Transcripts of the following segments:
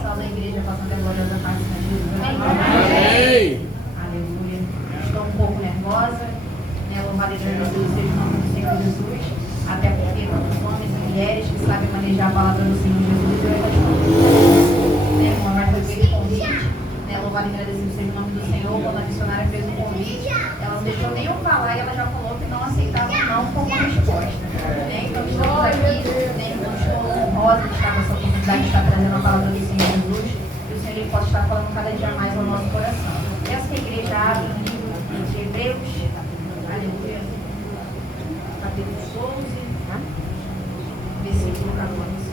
salve a igreja, passando a gloriosa paz de Jesus. Amém. Aleluia. Estou um pouco nervosa, né? Louvado e agradecido seja o nome do Senhor Jesus, até porque tantos homens e mulheres que sabem manejar a palavra do Senhor Jesus, eu estou, né, irmão, mas foi feito o convite, né? Louvado e agradecido seja o nome do Senhor. Quando a missionária fez o convite, ela não deixou nem eu falar e ela já falou que não aceitava não como resposta, né? Então estamos aqui, né? Então estou honrosa de estar com essa oportunidade de estar trazendo a palavra do Senhor Jesus, que o Senhor ele possa estar falando cada dia mais ao nosso coração. Peço que a igreja abra o livro de Hebreus, aleluia, capítulo 12, versículo 14.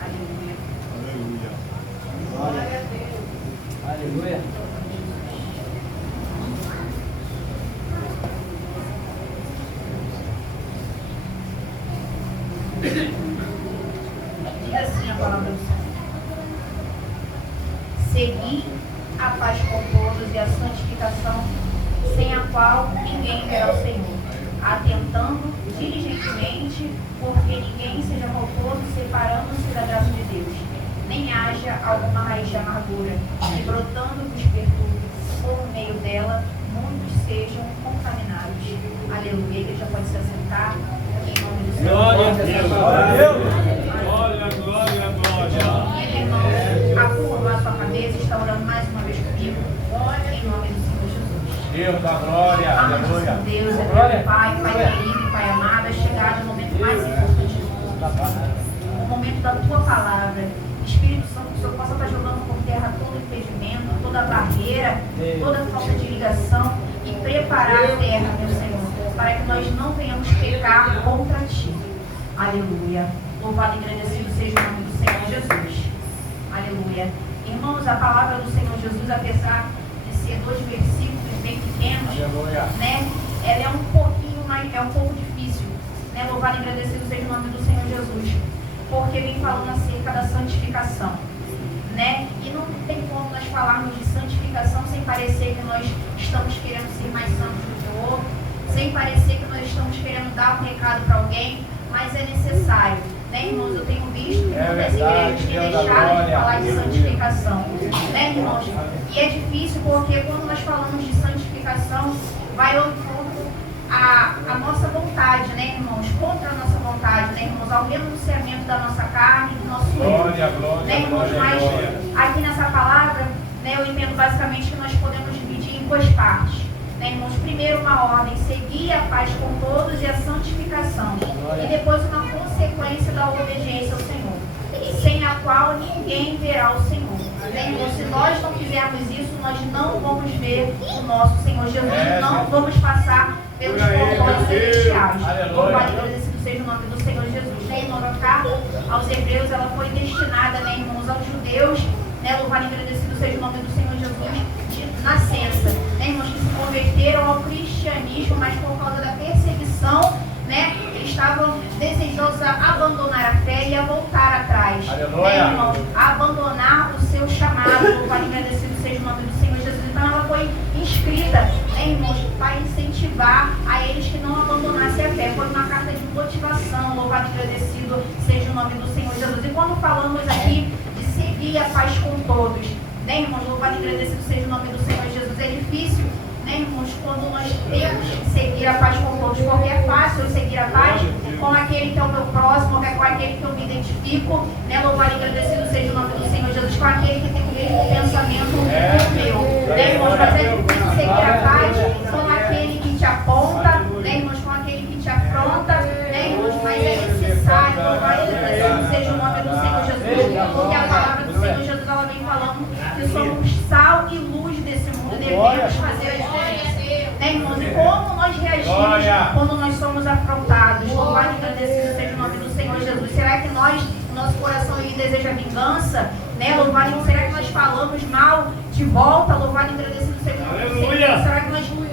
Aleluia. Glória a Deus. Aleluia. Diz assim a palavra do Senhor: segui a paz com todos e a santificação, sem a qual ninguém verá o Senhor, atentando diligentemente, porque ninguém seja maldoso, separando-se da graça de Deus, nem haja alguma raiz de amargura, e brotando vos perturbe, por meio dela muitos sejam contaminados. Aleluia. A igreja pode se assentar em nome do Senhor. Glória a Deus. Glória a Deus. Glória, glória. E irmãos, acurva a sua cabeça, está orando mais uma vez comigo, em nome do Senhor Jesus. Deus da glória. Aleluia. Deus, eterno Pai, Pai querido, Pai amado, é chegado o momento mais importante do mundo, o momento da Tua palavra. Espírito Santo, que o Senhor possa estar jogando por terra todo impedimento, toda barreira, toda falta de ligação e preparar a terra, meu Senhor, para que nós não venhamos pecar contra Ti. Aleluia. Louvado e agradecido seja o nome do Senhor Jesus. Aleluia. Irmãos, a palavra do Senhor Jesus, apesar de ser 2 versículos bem pequenos, né, ela é um pouquinho mais, é um pouco difícil, né? Louvado e agradecido seja o nome do Senhor Jesus, porque vem falando acerca da santificação, né? E não tem como nós falarmos de santificação sem parecer que nós estamos querendo ser mais santos do que o outro, sem parecer que nós estamos querendo dar um recado para alguém, mas é necessário, né, irmãos? Eu tenho visto que muitas igrejas têm deixado de falar de santificação, né, irmãos? E é difícil porque quando nós falamos de santificação, vai ao encontro a nossa vontade, né, irmãos? Contra a nossa vontade, né, irmãos? Ao renunciamento da nossa carne, do nosso eu, né, irmãos? Mas aqui nessa palavra, né, eu entendo basicamente que nós podemos dividir em 2 partes, né, irmãos? Primeiro uma ordem, seguir a paz com todos e a santificação, e depois uma consequência da obediência ao Senhor, sem a qual ninguém verá o Senhor. Irmãos, se nós não fizermos isso, nós não vamos ver o nosso Senhor Jesus, não vamos passar pelos portões celestiais. Louvado e agradecido seja o nome do Senhor Jesus. Né, irmãos? A carta aos Hebreus, ela foi destinada, né, irmãos, aos judeus, né, louvado e agradecido seja o nome do Senhor Jesus, de nascença, né, irmãos, que se converteram ao cristianismo, mas por causa da perseguição, né, eles estavam desejosos a abandonar a fé e a voltar atrás, né, irmãos, a abandonar o seu chamado. Louvado e agradecido seja o nome do Senhor Jesus. Então ela foi inscrita, né, irmãos, para incentivar a eles que não abandonassem a fé. Foi uma carta de motivação. Louvado e agradecido seja o nome do Senhor Jesus. E quando falamos aqui de seguir a paz com todos, né, irmãos, louvado e agradecido seja o nome do Senhor Jesus, é difícil, né, irmãos, quando nós temos que seguir a paz com todos, porque é fácil eu seguir a paz com aquele que é o meu próximo, com aquele que eu me identifico, né, louvado e agradecido seja o nome do Senhor Jesus, com aquele que tem o mesmo pensamento que o meu, né, irmãos? Mas é difícil seguir a paz com aquele que te aponta, né, irmãos, com aquele que te afronta, né, irmãos? Mas é necessário, louvado e agradecido seja o nome do Senhor Jesus, porque a palavra do Senhor Jesus, ela vem falando que somos sal e luz desse mundo, devemos fazer a diferença, né, irmãos? E como nós reagimos quando nós somos afrontados? Louvado e agradecido seja o nome do Senhor Jesus. Será que nós, nosso coração, ele deseja vingança, né? Louvado, será que nós falamos mal de volta? Louvado e agradecido seja o nome do Senhor. Será que nós vamos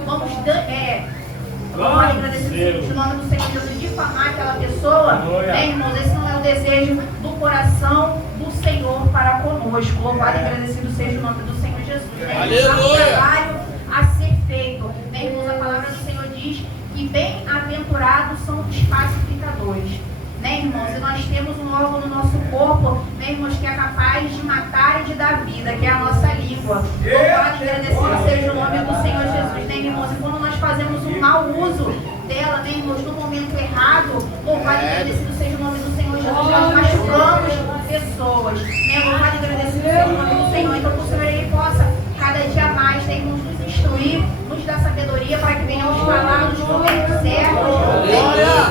louvado e agradecido seja o nome do Senhor Jesus, difamar aquela pessoa, né, irmãos? Esse não é o desejo do coração do Senhor para conosco. Louvado e agradecido seja o nome do Senhor Jesus, né? Há um trabalho a ser feito, né, irmãos? A palavra do Senhor diz que bem-aventurados são os pacificadores, né, irmãos? E nós temos um órgão no nosso corpo, né, irmãos, que é capaz de matar e de dar vida, que é a nossa língua. Louvado e agradecido seja o nome do Senhor Jesus, né, irmãos? E quando nós fazemos um mau uso dela, né, irmãos, no momento errado, louvado e agradecido seja o nome do Senhor Jesus, nós machucamos pessoas, né? Louvado e agradecido seja o nome do Senhor. Então, que o Senhor ele possa cada dia mais, né, irmãos, nos instruir, nos dar sabedoria para que venhamos falar nos momentos certos,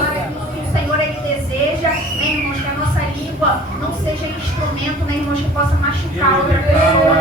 para que o Senhor ele deseja, né, irmãos, que a nossa língua não seja instrumento, né, irmãos, que possa machucar outra pessoa.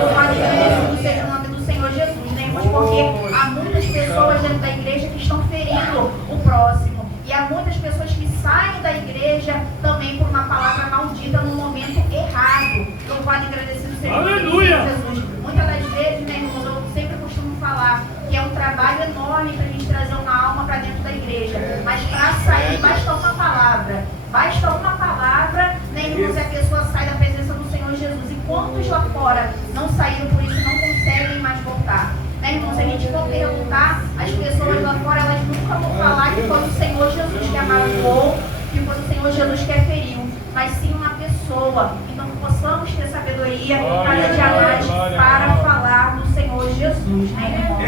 Louvado e agradecido seja o nome do Senhor Jesus, né, irmãos, porque há muitas pessoas dentro da igreja que estão ferindo o próximo. E há muitas pessoas que saem da igreja também por uma palavra maldita no momento errado. Louvado e agradecido seja o nome do Senhor Jesus. Muitas das vezes, né, irmãos, eu sempre costumo falar que é um trabalho enorme para a gente trazer uma alma para dentro da igreja. Mas para sair, basta uma palavra. Basta uma palavra, né, irmãos, e a pessoa sai da presença do Senhor Jesus. E quantos lá fora não saíram por isso e não conseguem mais voltar? Né, irmãos, se a gente for perguntar, as pessoas lá fora, elas nunca vão falar que foi o Senhor Jesus que a magoou, que foi o Senhor Jesus que a feriu, mas sim uma pessoa. Então, que possamos ter sabedoria cada dia mais para falar do Senhor Jesus, né, irmãos?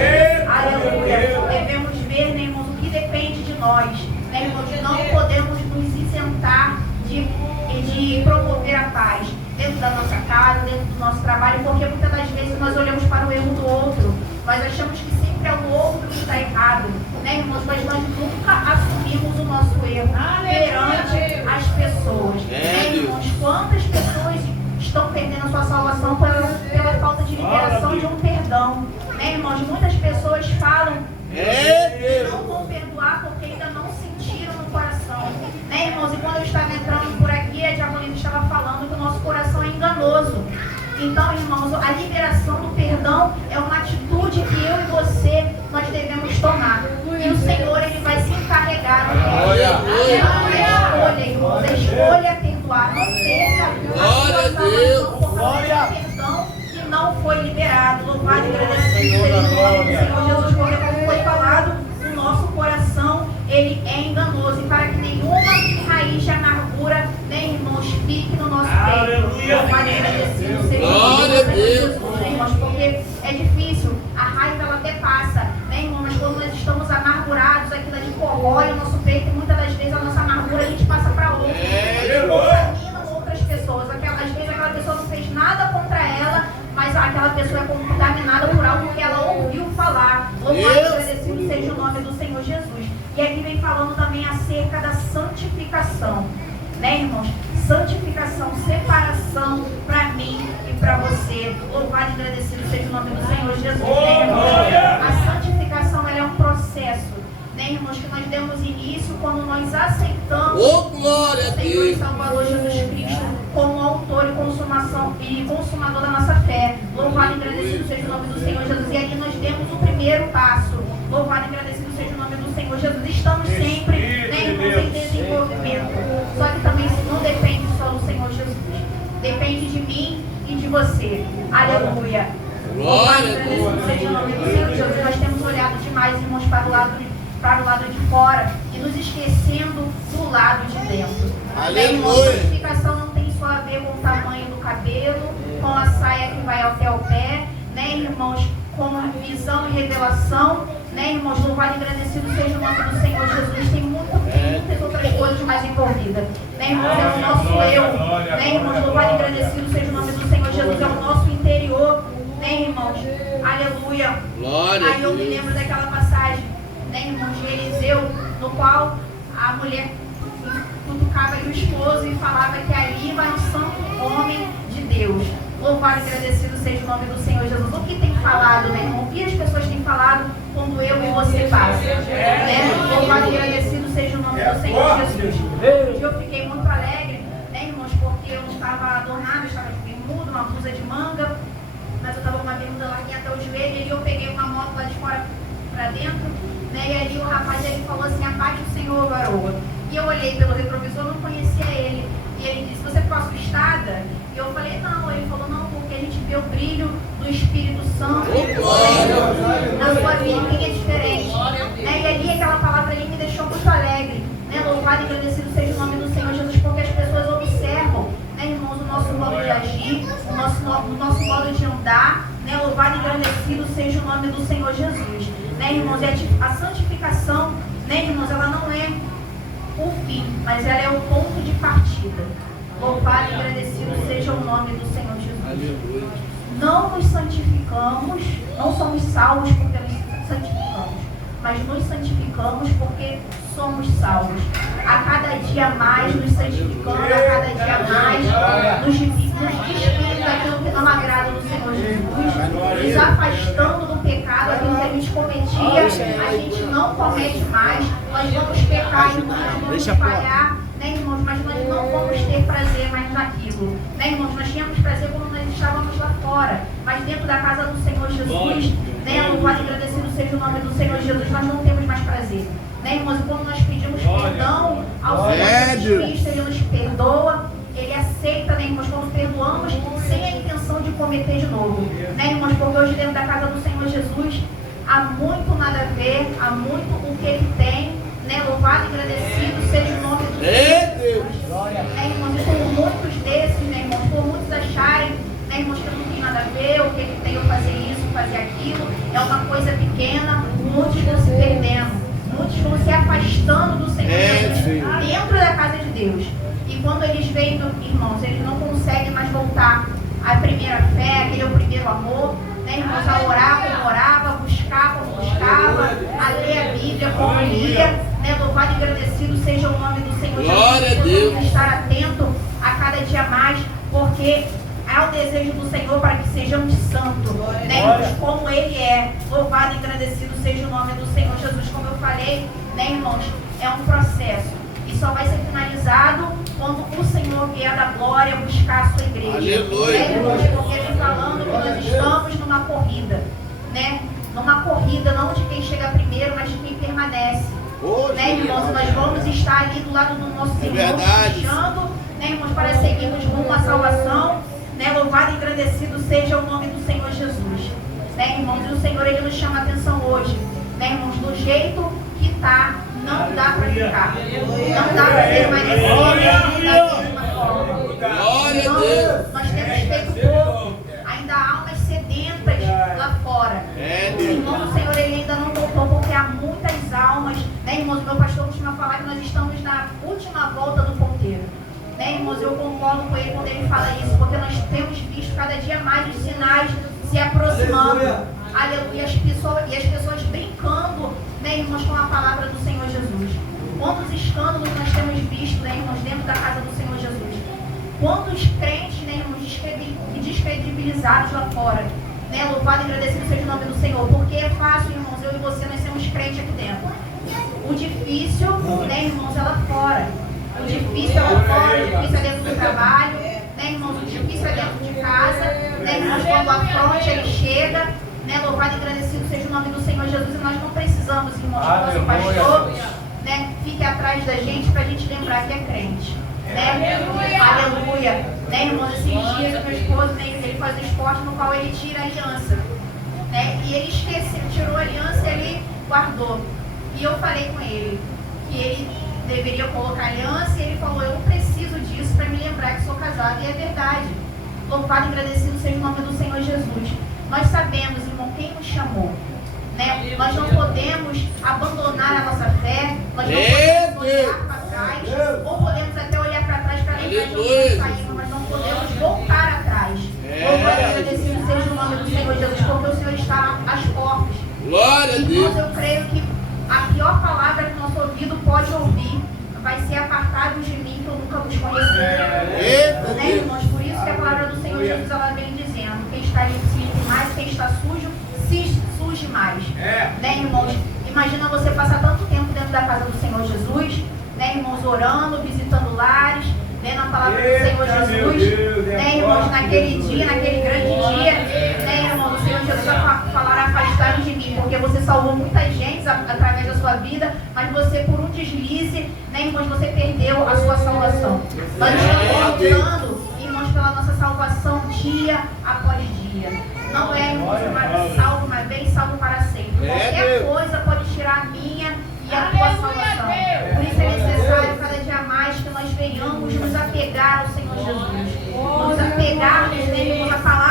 Aleluia. Devemos ver, né, irmãos, o que depende de nós, né, irmãos? Não podemos nos isentar de promover a paz dentro da nossa casa, dentro do nosso trabalho, porque muitas das vezes nós olhamos para o erro do outro, nós achamos que sempre é o outro que está errado, né, irmãos? Mas nós nunca assumimos o nosso erro perante as pessoas, né, irmãos? Quantas pessoas estão perdendo a sua salvação pela falta de liberação de um perdão, né, irmãos? Muitas pessoas falam que não vão perdoar porque ainda não sentiram no coração, né, irmãos? E quando eu estava entrando por aqui, a diaconisa estava falando que o nosso coração é enganoso. Então, irmãos, a liberação do perdão é uma atitude que eu e você, nós devemos tomar. E o Senhor, ele vai se encarregar do perdão. É uma escolha, irmãos, a escolha é perdoar. Não perca a sua salvação por causa do perdão que não foi liberado. Louvado e agradecido seja o nome do Senhor Jesus, porque como foi falado, o nosso coração, ele é enganoso. E para que nenhuma raiz de amargura, né, irmãos, fique no nosso peito. Louvado e agradecido seja o nome do Senhor Jesus, né, irmãos, porque é difícil, a raiva ela até passa, né, irmãos, mas quando nós estamos amargurados, aquilo ali corrói o nosso peito e muitas das vezes a nossa amargura a gente passa para outros, contaminam outras pessoas. Às vezes aquela pessoa não fez nada contra ela, mas aquela pessoa é contaminada por algo que ela ouviu falar. Louvado e agradecido seja o nome do Senhor Jesus. E aqui vem falando também acerca da santificação, né, irmãos? Santificação, separação para mim e para você. Louvado e agradecido seja o nome do Senhor Jesus, né, irmãos? A santificação ela é um processo, né, irmãos, que nós demos início quando nós aceitamos o Senhor e Salvador Jesus Cristo como autor e consumador da nossa fé. Louvado e agradecido seja o nome do Senhor Jesus. E ali nós demos o primeiro passo. Louvado e agradecido seja o nome do Senhor Jesus. Estamos sempre, né, irmãos, em desenvolvimento. Só que também não depende só do Senhor Jesus. Depende de mim e de você. Aleluia. Louvado e agradecido seja o nome do Senhor Jesus. Nós temos olhado demais, irmãos, para o lado de fora e nos esquecendo do lado de dentro. Aleluia. A santificação não tem só a ver com o tamanho do cabelo, com a saia que vai até o pé, né, irmãos, com a visão e revelação, né, irmãos? Louvado e agradecido seja o nome do Senhor Jesus. Tem muitas outras coisas mais envolvidas, né, irmãos? É o nosso eu, né, irmãos? Louvado e agradecido seja o nome do Senhor Jesus. É o nosso interior, né, irmãos? Aleluia. Glória. Aí eu me lembro daquela passagem, né, irmãos, de Eliseu, no qual a mulher cutucava o esposo e falava que ali vai um santo homem de Deus. Louvado e agradecido seja o nome do Senhor Jesus. O que tem falado, né, irmão? O que as pessoas têm falado quando eu e você passam, né? Louvado e agradecido seja o nome do Senhor Jesus. Hoje eu fiquei muito alegre, né, irmãos, porque eu estava adornada, eu estava de bermuda, uma blusa de manga, mas eu estava com uma bermuda larguinha até o joelho, e ali eu peguei uma moto lá de fora para dentro, né, e ali o rapaz ele falou assim: a paz do Senhor, garoa. E eu olhei pelo retrovisor, não conhecia ele, e ele disse: você ficou assustada? E eu falei: não. Ele falou: não, porque a gente vê o brilho do Espírito Santo na sua vida, que é diferente, né? E ali aquela palavra ali me deixou muito alegre, né? Louvado e agradecido no nosso modo de andar, né? Louvado e engrandecido seja o nome do Senhor Jesus, né, irmãos? A santificação, né, irmãos, ela não é o fim, mas ela é o ponto de partida. Louvado e agradecido seja o nome do Senhor Jesus. Não nos santificamos, não somos salvos porque nos santificamos, mas nos santificamos porque somos salvos. A cada dia mais nos santificando, a cada dia mais nos despindo daquilo que não agrada do Senhor Jesus, nos afastando do pecado, aquilo que a gente cometia, a gente não comete mais. Nós vamos pecar, irmãos, nós vamos falhar, né, irmãos, mas nós não vamos ter prazer mais naquilo, né, irmãos? Nós tínhamos prazer quando nós estávamos lá fora, mas dentro da casa do Senhor Jesus, né, louvado e agradecido seja o nome do Senhor Jesus, nós não temos mais prazer, né, irmãos? E quando nós pedimos perdão ao Senhor Jesus Cristo, Ele nos perdoa, Ele aceita, né, irmãos, quando perdoamos sem a intenção de cometer de novo, né, irmãos? Porque hoje dentro da casa do Senhor Jesus há muito nada a ver, há muito o que Ele tem, né? Louvado e agradecido seja o nome do Senhor Jesus, né, irmãos? E por muitos desses, né, irmãos, por muitos acharem, né, irmãos, que não tem nada a ver, o que Ele tem, eu fazer isso, fazer aquilo, é uma coisa pequena, muitos vão se perdendo, muitos vão se afastando do Senhor Jesus, dentro da casa de Deus. E quando eles veem, irmãos, eles não conseguem mais voltar à primeira fé, aquele é o primeiro amor, né, irmãos? A orar como orava, a buscar como buscava, a ler a Bíblia como lia, né? Louvado e agradecido seja o nome do Senhor Jesus. Vamos estar atento a cada dia mais, porque é o desejo do Senhor para que sejamos santos, né, irmãos? Como Ele é. Louvado e agradecido seja o nome do Senhor Jesus. Como eu falei, né, irmãos? É um processo. E só vai ser finalizado quando o Senhor vier da glória buscar a sua igreja. Aleluia. Né, irmãos? Porque Ele falando que nós estamos numa corrida, né? Numa corrida não de quem chega primeiro, mas de quem permanece. Né, irmãos? Nós vamos estar ali do lado do nosso Senhor, puxando, né, irmãos, para seguirmos rumo à salvação. Né, louvado e agradecido seja o nome do Senhor Jesus. Né, irmãos? E o Senhor, Ele nos chama a atenção hoje. Né, irmãos? Do jeito que está, não dá para ficar. Não dá para permanecer da mesma forma. Então, nós temos feito pouco. Ainda há almas sedentas lá fora. Irmãos, o Senhor, Ele ainda não voltou porque há muitas almas. Né, irmãos? Meu pastor costuma falar que nós estamos na última volta do ponteiro. Né, irmãos? Eu concordo com ele quando ele fala isso, porque nós temos visto cada dia mais os sinais se aproximando. Aleluia. E as pessoas brincando, né, irmãos, com a palavra do Senhor Jesus. Quantos escândalos nós temos visto, né, irmãos, dentro da casa do Senhor Jesus? Quantos crentes, né, irmãos, descredibilizados lá fora. Né, louvado e agradecido seja o nome do Senhor. Porque é fácil, irmãos, eu e você, nós somos crentes aqui dentro. O difícil, né, irmãos, é lá fora. O difícil é lá fora, o difícil é dentro do trabalho, né, irmãos? O difícil é dentro de casa, né, irmãos? Quando a fronte ele chega, né, louvado e agradecido seja o nome do Senhor Jesus. E nós não precisamos, irmãos, que o nosso pastor, né, fique atrás da gente para a gente lembrar que é crente. Né? Aleluia. Né, irmãos? Esses dias o meu esposo, né, ele faz um esporte no qual ele tira a aliança. Né? E ele esqueceu, tirou a aliança e ele guardou. E eu falei com ele que ele deveria colocar aliança, e ele falou, eu não preciso disso para me lembrar que sou casado. E é verdade. Louvado e agradecido seja o nome do Senhor Jesus. Nós sabemos, irmão, quem nos chamou. Né? Nós não podemos abandonar a nossa fé, nós não podemos olhar para trás, ou podemos até olhar para trás para lembrar de onde nós saímos, mas não podemos voltar atrás. Louvado e agradecido seja o nome do Senhor Jesus, porque o Senhor está às portas. Glória a Deus. Eu creio que a pior palavra que nosso ouvido pode ouvir vai ser apartado de mim, que eu nunca vos conheci. Né, irmãos? Por isso que a palavra do Senhor Jesus, ela vem dizendo, quem está limpo se limpe mais, quem está sujo se suje mais. Né, irmãos? Imagina você passar tanto tempo dentro da casa do Senhor Jesus, né, irmãos, orando, visitando lares, lendo a palavra do Senhor Jesus, né, irmãos, naquele dia, naquele grande dia, né, irmãos, o Senhor Jesus vai falar, afastar de mim, porque você salvou muita gente através da sua vida, mas você, por um deslize, né, irmãos, você perdeu a sua salvação. Nós estamos lutando, irmãos, pela nossa salvação dia após dia. Não é, irmãos, salvo uma vez, salvo para sempre. Qualquer coisa pode tirar a minha e a tua salvação. Por isso é necessário cada dia mais que nós venhamos nos apegar ao Senhor Jesus. Nos apegarmos nele com a palavra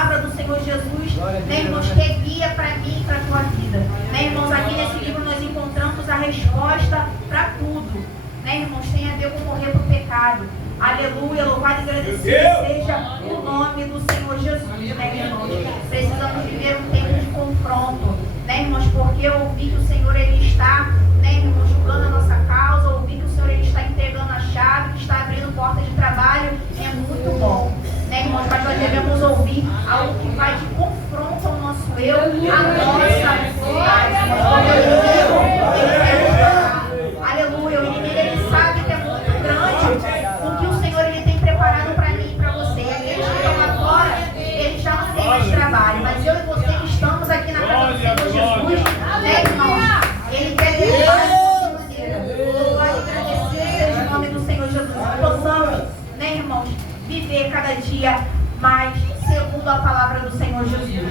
né, irmãos, que é guia para mim e para a tua vida. Né, irmãos, aqui nesse livro nós encontramos a resposta para tudo. Né, irmãos, tem a ver com morrer para o pecado. Aleluia, louvado e agradecido seja o nome do Senhor Jesus, né, irmãos? Precisamos viver um tempo de confronto, né, irmãos? Porque eu ouvi que o Senhor, Ele está, né, irmãos, julgando a nossa causa, ouvi que o Senhor, Ele está entregando a chave, que está abrindo portas de trabalho, é muito bom, né, irmãos? Mas nós devemos ouvir algo que vai de confronto ao nosso eu, à nossa vontade. Aleluia, o inimigo, ele sabe que é muito grande o que o Senhor, ele tem preparado para mim e para você. Aqueles que estão lá fora, eles já não têm mais trabalho, mas eu e você que estamos aqui na casa do Senhor Jesus, né, irmãos? Ele quer levar de qualquer maneira. Louvado e agradecido seja o nome do Senhor Jesus. Que possamos, né, irmãos, viver cada dia mais segundo a palavra do Senhor Jesus.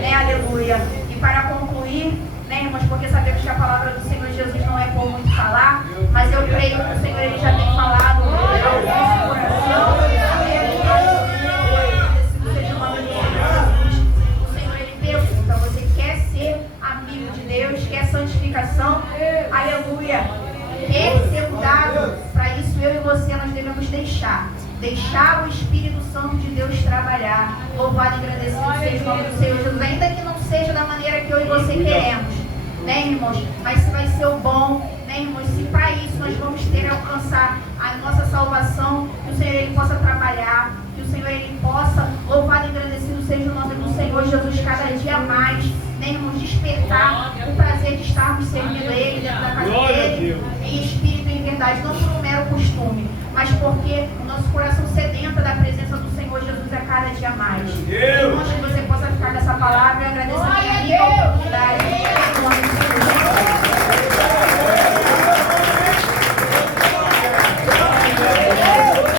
Né, aleluia. E para concluir, né, irmãos, porque sabemos que a palavra do Senhor Jesus não é por muito falar, mas eu creio que o Senhor, ele já tem falado ao nosso coração. O Senhor, ele pergunta: você quer ser amigo de Deus? Quer santificação? Aleluia. Quer ser mudado? Para isso eu e você nós devemos deixar o Espírito Santo de Deus trabalhar. Louvado e agradecido seja o nome do Senhor Jesus, ainda que não seja da maneira que eu e você queremos, né, irmãos? Mas se vai ser o bom, né, irmãos? Se para isso nós vamos ter alcançar a nossa salvação, que o Senhor, ele possa trabalhar, que o Senhor, ele possa, louvado e agradecido seja o nome do Senhor Jesus, cada dia mais, né, irmãos? Despertar o prazer de estarmos servindo Ele dentro da casa dele, em espírito e em verdade, não por um mero costume, mas porque o nosso coração sedenta da presença do Senhor Jesus a cada dia mais. Irmãos, que você